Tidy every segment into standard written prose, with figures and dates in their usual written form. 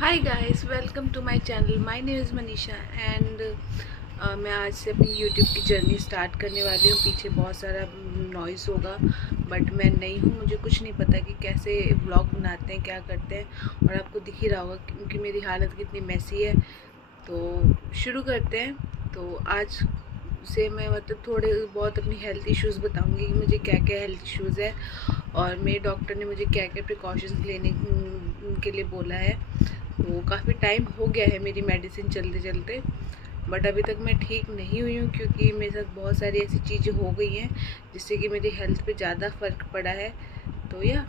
Hi guys, welcome to my channel. My name is Manisha and मैं आज से अपनी यूट्यूब की जर्नी स्टार्ट करने वाली हूँ। पीछे बहुत सारा नॉइज़ होगा बट मैं नई हूँ, मुझे कुछ नहीं पता कि कैसे व्लॉग बनाते हैं, क्या करते हैं। और आपको दिख ही रहा होगा क्योंकि मेरी हालत कितनी मैसी है। तो शुरू करते हैं। तो आज से मैं मतलब थोड़े बहुत अपनी हेल्थ इश्यूज़ बताऊंगी कि मुझे क्या क्या हेल्थ इश्यूज़ है और मेरे डॉक्टर ने मुझे क्या क्या प्रिकॉशंस लेने के लिए बोला है। तो काफ़ी टाइम हो गया है मेरी मेडिसिन चलते चलते, बट अभी तक मैं ठीक नहीं हुई हूँ क्योंकि मेरे साथ बहुत सारी ऐसी चीज़ें हो गई हैं जिससे कि मेरी हेल्थ पे ज़्यादा फ़र्क पड़ा है। तो या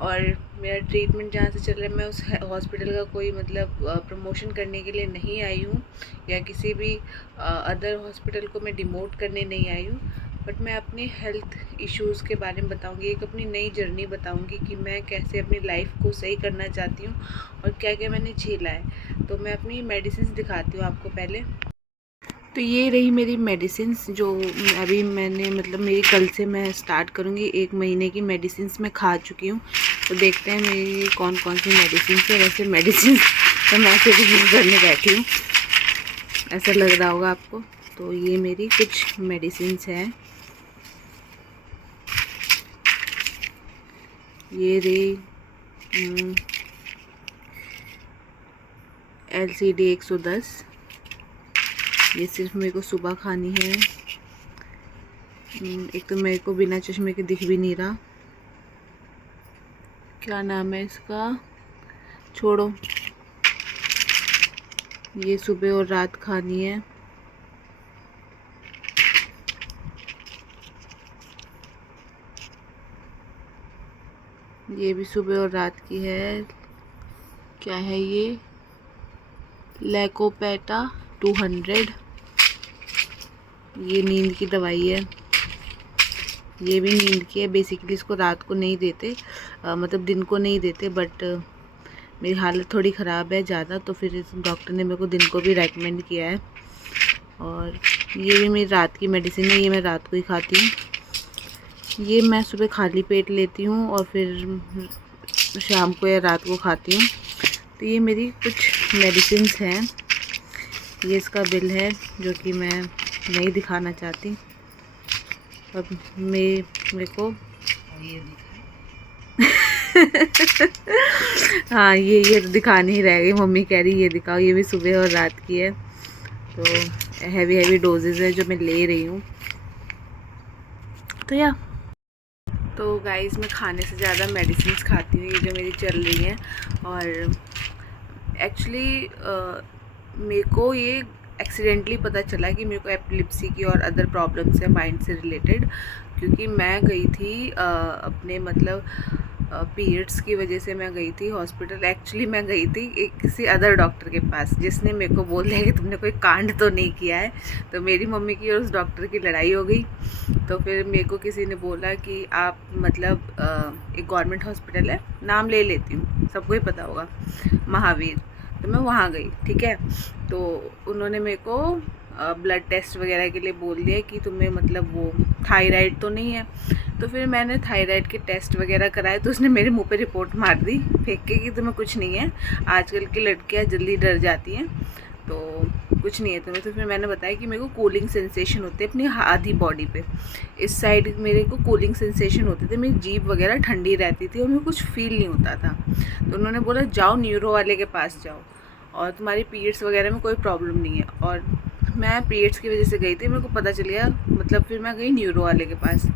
और मेरा ट्रीटमेंट जहाँ से चल रहा है, मैं उस हॉस्पिटल का कोई मतलब प्रमोशन करने के लिए नहीं आई हूँ या किसी भी अदर हॉस्पिटल को मैं डिमोट करने नहीं आई हूँ। बट मैं अपनी हेल्थ इश्यूज़ के बारे में बताऊँगी, एक अपनी नई जर्नी बताऊँगी कि मैं कैसे अपनी लाइफ को सही करना चाहती हूँ और क्या क्या मैंने झेला है। तो मैं अपनी मेडिसिन दिखाती हूँ आपको पहले। तो ये रही मेरी मेडिसिन्स जो अभी मैंने मतलब मेरी कल से मैं स्टार्ट करूँगी। 1 महीने की मेडिसिन्स मैं खा चुकी हूँ। तो देखते हैं मेरी कौन कौन सी मेडिसिन्स है। वैसे मेडिसिन्स तो मैं ऐसे रिव्यू करने बैठी हूँ, ऐसा लग रहा होगा आपको। तो ये मेरी कुछ मेडिसिन्स हैं। ये रही LCD 110। ये सिर्फ मेरे को सुबह खानी है। एक तो मेरे को बिना चश्मे के दिख भी नहीं रहा, क्या नाम है इसका, छोड़ो। ये सुबह और रात खानी है। ये भी सुबह और रात की है। क्या है ये, लैकोपेटा 200। ये नींद की दवाई है, ये भी नींद की है। बेसिकली इसको रात को नहीं देते, मतलब दिन को नहीं देते, बट मेरी हालत थोड़ी ख़राब है ज़्यादा, तो फिर इस डॉक्टर ने मेरे को दिन को भी रेकमेंड किया है। और ये भी मेरी रात की मेडिसिन है, ये मैं रात को ही खाती हूँ। ये मैं सुबह खाली पेट लेती हूँ और फिर शाम को या रात को खाती हूँ। तो ये मेरी कुछ मेडिसिन्स हैं। ये इसका बिल है जो कि मैं नहीं दिखाना चाहती। अब मेरे को हाँ, ये तो दिखाने ही रह गई। मम्मी कह रही ये दिखाओ। ये भी सुबह और रात की है। तो हैवी डोजेज़ है जो मैं ले रही हूँ। तो गाइस, मैं खाने से ज़्यादा मेडिसिन्स खाती हूँ, ये जो मेरी चल रही हैं। और एक्चुअली मेरे को ये एक्सीडेंटली पता चला कि मेरे को एपिलेप्सी की और अदर प्रॉब्लम्स है माइंड से रिलेटेड। क्योंकि मैं गई थी अपने मतलब पीरियड्स की वजह से मैं गई थी हॉस्पिटल। एक्चुअली मैं गई थी एक किसी अदर डॉक्टर के पास जिसने मेरे को बोल दिया कि तुमने कोई कांड तो नहीं किया है। तो मेरी मम्मी की और उस डॉक्टर की लड़ाई हो गई। तो फिर मेरे को किसी ने बोला कि आप मतलब एक गवर्नमेंट हॉस्पिटल है, नाम ले लेती हूँ, सबको ही पता होगा, महावीर। तो मैं वहाँ गई, ठीक है। तो उन्होंने मेरे को ब्लड टेस्ट वगैरह के लिए बोल दिया कि तुम्हें मतलब वो थायराइड तो नहीं है। तो फिर मैंने थायराइड के टेस्ट वगैरह कराए, तो उसने मेरे मुंह पे रिपोर्ट मार दी फेंक के कि तुम्हें कुछ नहीं है। आजकल की लड़कियां जल्दी डर जाती हैं, तो कुछ नहीं है तुम्हें। तो फिर मैंने बताया कि मेरे को कूलिंग सेंसेशन होते अपनी आधी बॉडी पे, इस साइड मेरे को कूलिंग सेंसेशन होते थे, मेरी जीभ वगैरह ठंडी रहती थी और मेरे कुछ फील नहीं होता था। तो उन्होंने बोला जाओ न्यूरो वाले के पास जाओ और तुम्हारी पीरियड्स वगैरह में कोई प्रॉब्लम नहीं है। और मैं पीरियड्स की वजह से गई थी, मेरे को पता चल गया, मतलब फिर मैं गई न्यूरो वाले के पास।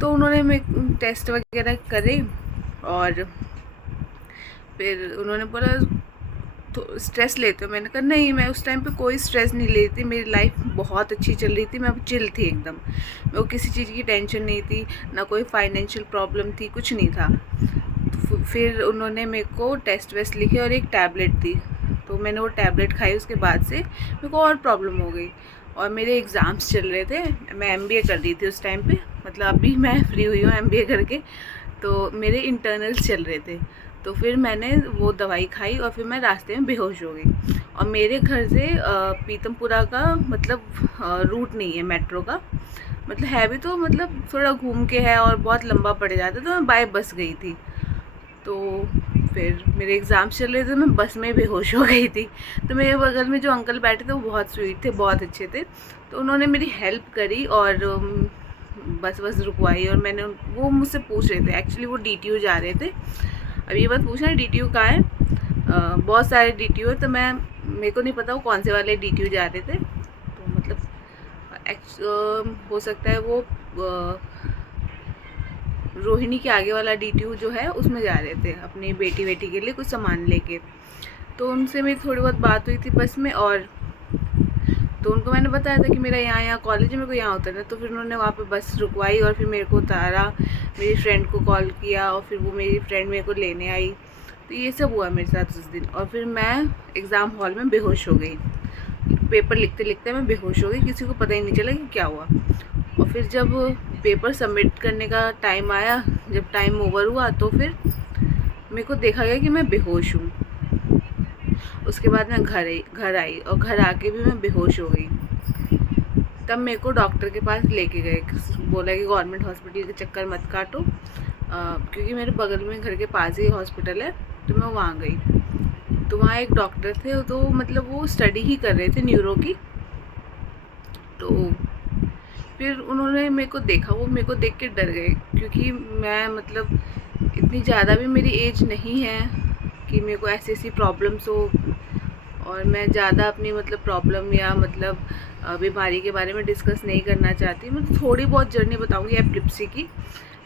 तो उन्होंने मेरे टेस्ट वगैरह करे और फिर उन्होंने बोला तो स्ट्रेस लेते हो। मैंने कहा नहीं, मैं उस टाइम पे कोई स्ट्रेस नहीं लेती, मेरी लाइफ बहुत अच्छी चल रही थी, मैं चिल थी एकदम, मेरे को किसी चीज़ की टेंशन नहीं थी, ना कोई फाइनेंशियल प्रॉब्लम थी, कुछ नहीं था। तो फिर उन्होंने मेरे को टेस्ट वेस्ट लिखे और एक टैबलेट दी। तो मैंने वो टैबलेट खाई, उसके बाद से मेरे को और प्रॉब्लम हो गई। और मेरे एग्ज़ाम्स चल रहे थे, मैं MBA कर रही थी उस टाइम पे, मतलब अभी मैं फ्री हुई हूँ MBA करके। तो मेरे इंटरनल्स चल रहे थे। तो फिर मैंने वो दवाई खाई और फिर मैं रास्ते में बेहोश हो गई। और मेरे घर से पीतमपुरा का मतलब रूट नहीं है मेट्रो का, मतलब है भी तो मतलब थोड़ा घूम के है और बहुत लंबा पड़ जाता है, तो मैं बाय बस गई थी। तो फिर मेरे एग्ज़ाम चल रहे थे, मैं बस में बेहोश हो गई थी। तो मेरे बगल में जो अंकल बैठे थे वो बहुत स्वीट थे, बहुत अच्छे थे। तो उन्होंने मेरी हेल्प करी और बस रुकवाई। और वो मुझसे पूछ रहे थे, एक्चुअली वो DTU जा रहे थे। अब ये बात पूछना, DTU कहाँ है? बहुत सारे DTU है, तो मेरे को नहीं पता वो कौन से वाले DTU जा रहे थे। तो मतलब हो सकता है वो रोहिणी के आगे वाला DTU जो है उसमें जा रहे थे अपनी बेटी के लिए कुछ सामान लेके। तो उनसे मेरी थोड़ी बहुत बात हुई थी बस में। और तो उनको मैंने बताया था कि मेरा यहाँ कॉलेज है, मेरे को यहाँ उतरना है। तो फिर उन्होंने वहाँ पे बस रुकवाई और फिर मेरे को उतारा, मेरी फ्रेंड को कॉल किया और फिर वो मेरी फ्रेंड मेरे को लेने आई। तो ये सब हुआ मेरे साथ उस दिन। और फिर मैं एग्ज़ाम हॉल में बेहोश हो गई। पेपर लिखते लिखते मैं बेहोश हो गई, किसी को पता ही नहीं चला कि क्या हुआ। और फिर जब पेपर सबमिट करने का टाइम आया, जब टाइम ओवर हुआ, तो फिर मेरे को देखा गया कि मैं बेहोश हूँ। उसके बाद मैं घर आई और घर आके भी मैं बेहोश हो गई। तब मेरे को डॉक्टर के पास लेके गए, बोला कि गवर्नमेंट हॉस्पिटल के चक्कर मत काटो, क्योंकि मेरे बगल में घर के पास ही हॉस्पिटल है। तो मैं वहाँ गई। तो वहाँ एक डॉक्टर थे, तो मतलब वो स्टडी ही कर रहे थे न्यूरो की। तो फिर उन्होंने मेरे को देखा, वो मेरे को देख के डर गए, क्योंकि मैं मतलब इतनी ज़्यादा भी मेरी एज नहीं है कि मेरे को ऐसी प्रॉब्लम्स हो। और मैं ज़्यादा अपनी मतलब प्रॉब्लम या मतलब बीमारी के बारे में डिस्कस नहीं करना चाहती। मतलब थोड़ी बहुत जर्नी बताऊंगी एपिलेप्सी की।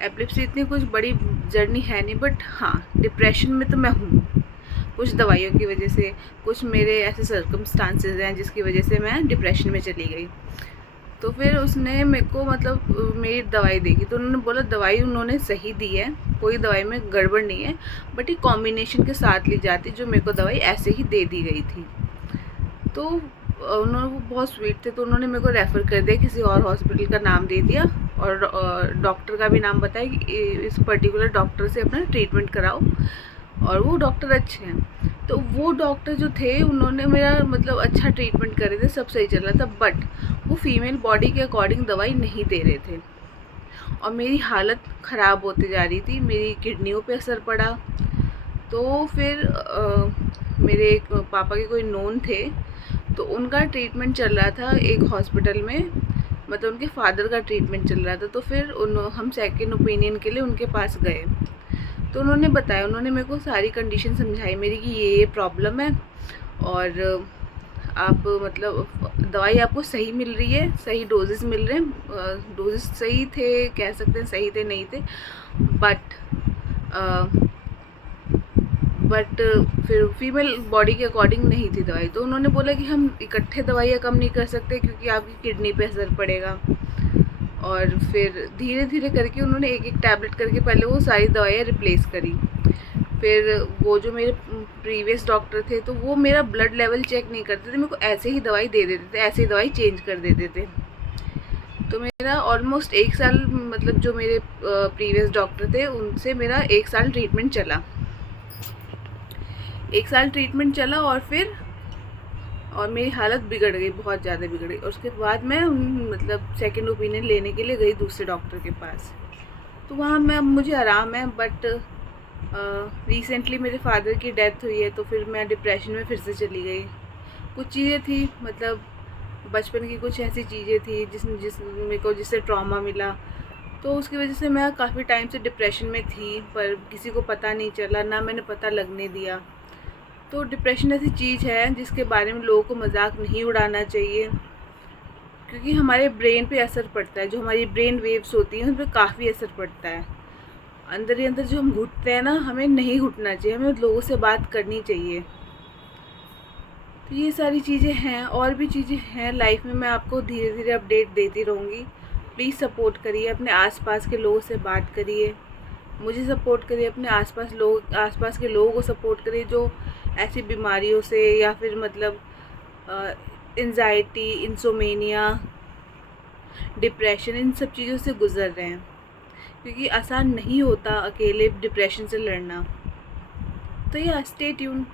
एपिलेप्सी इतनी कुछ बड़ी जर्नी है नहीं, बट हाँ, डिप्रेशन में तो मैं हूँ। कुछ दवाइयों की वजह से, कुछ मेरे ऐसे सर्कमस्टांसेस हैं जिसकी वजह से मैं डिप्रेशन में चली गई। तो फिर उसने मेरे को मतलब मेरी दवाई देखी, तो उन्होंने बोला दवाई उन्होंने सही दी है, कोई दवाई में गड़बड़ नहीं है, बट ये कॉम्बिनेशन के साथ ली जाती, जो मेरे को दवाई ऐसे ही दे दी गई थी। तो उन्होंने, वो बहुत स्वीट थे, तो उन्होंने मेरे को रेफ़र कर दिया, किसी और हॉस्पिटल का नाम दे दिया और डॉक्टर का भी नाम बताया कि इस पर्टिकुलर डॉक्टर से अपना ट्रीटमेंट कराओ। और वो डॉक्टर अच्छे हैं। तो वो डॉक्टर जो थे उन्होंने मेरा मतलब अच्छा ट्रीटमेंट कर रहे थे, सब सही चल रहा था, बट वो फीमेल बॉडी के अकॉर्डिंग दवाई नहीं दे रहे थे और मेरी हालत ख़राब होती जा रही थी, मेरी किडनियों पे असर पड़ा। तो फिर मेरे एक पापा के कोई नोन थे, तो उनका ट्रीटमेंट चल रहा था एक हॉस्पिटल में, मतलब उनके फादर का ट्रीटमेंट चल रहा था। तो फिर हम सेकेंड ओपिनियन के लिए उनके पास गए। तो उन्होंने बताया, उन्होंने मेरे को सारी कंडीशन समझाई मेरी कि ये प्रॉब्लम है और आप मतलब दवाई आपको सही मिल रही है, सही डोजेस मिल रहे हैं, डोजेस सही थे, कह सकते हैं सही थे, नहीं थे, बट फिर फीमेल बॉडी के अकॉर्डिंग नहीं थी दवाई। तो उन्होंने बोला कि हम इकट्ठे दवाइयाँ कम नहीं कर सकते क्योंकि आपकी किडनी पे असर पड़ेगा। और फिर धीरे धीरे करके उन्होंने एक एक टैबलेट करके पहले वो सारी दवाइयाँ रिप्लेस करी। फिर वो जो मेरे प्रीवियस डॉक्टर थे, तो वो मेरा ब्लड लेवल चेक नहीं करते थे, मेरे को ऐसे ही दवाई दे देते थे, ऐसे ही दवाई चेंज कर देते थे। तो मेरा ऑलमोस्ट 1 साल, मतलब जो मेरे प्रीवियस डॉक्टर थे उनसे मेरा 1 साल ट्रीटमेंट चला। 1 साल ट्रीटमेंट चला और मेरी हालत बिगड़ गई, बहुत ज़्यादा बिगड़ गई। और उसके बाद मैं मतलब सेकंड ओपिनियन लेने के लिए गई दूसरे डॉक्टर के पास। तो वहाँ मुझे आराम है, बट रिसेंटली मेरे फादर की डेथ हुई है, तो फिर मैं डिप्रेशन में फिर से चली गई। कुछ चीज़ें थी, मतलब बचपन की कुछ ऐसी चीज़ें थी मेरे को जिससे ट्रॉमा मिला, तो उसकी वजह से मैं काफ़ी टाइम से डिप्रेशन में थी, पर किसी को पता नहीं चला, ना मैंने पता लगने दिया। तो डिप्रेशन ऐसी चीज़ है जिसके बारे में लोगों को मजाक नहीं उड़ाना चाहिए, क्योंकि हमारे ब्रेन पे असर पड़ता है, जो हमारी ब्रेन वेव्स होती हैं उन पर काफ़ी असर पड़ता है। अंदर ही अंदर जो हम घुटते हैं ना, हमें नहीं घुटना चाहिए, हमें लोगों से बात करनी चाहिए। तो ये सारी चीज़ें हैं, और भी चीज़ें हैं लाइफ में, मैं आपको धीरे धीरे अपडेट देती रहूँगी। प्लीज़ सपोर्ट करिए, अपने आसपास के लोगों से बात करिए, मुझे सपोर्ट करिए, अपने आसपास के लोगों को सपोर्ट करिए जो ऐसी बीमारियों से या फिर मतलब एंजाइटी, इंसोमेनिया, डिप्रेशन, इन सब चीज़ों से गुज़र रहे हैं, क्योंकि आसान नहीं होता अकेले डिप्रेशन से लड़ना। तो या स्टे ट्यून।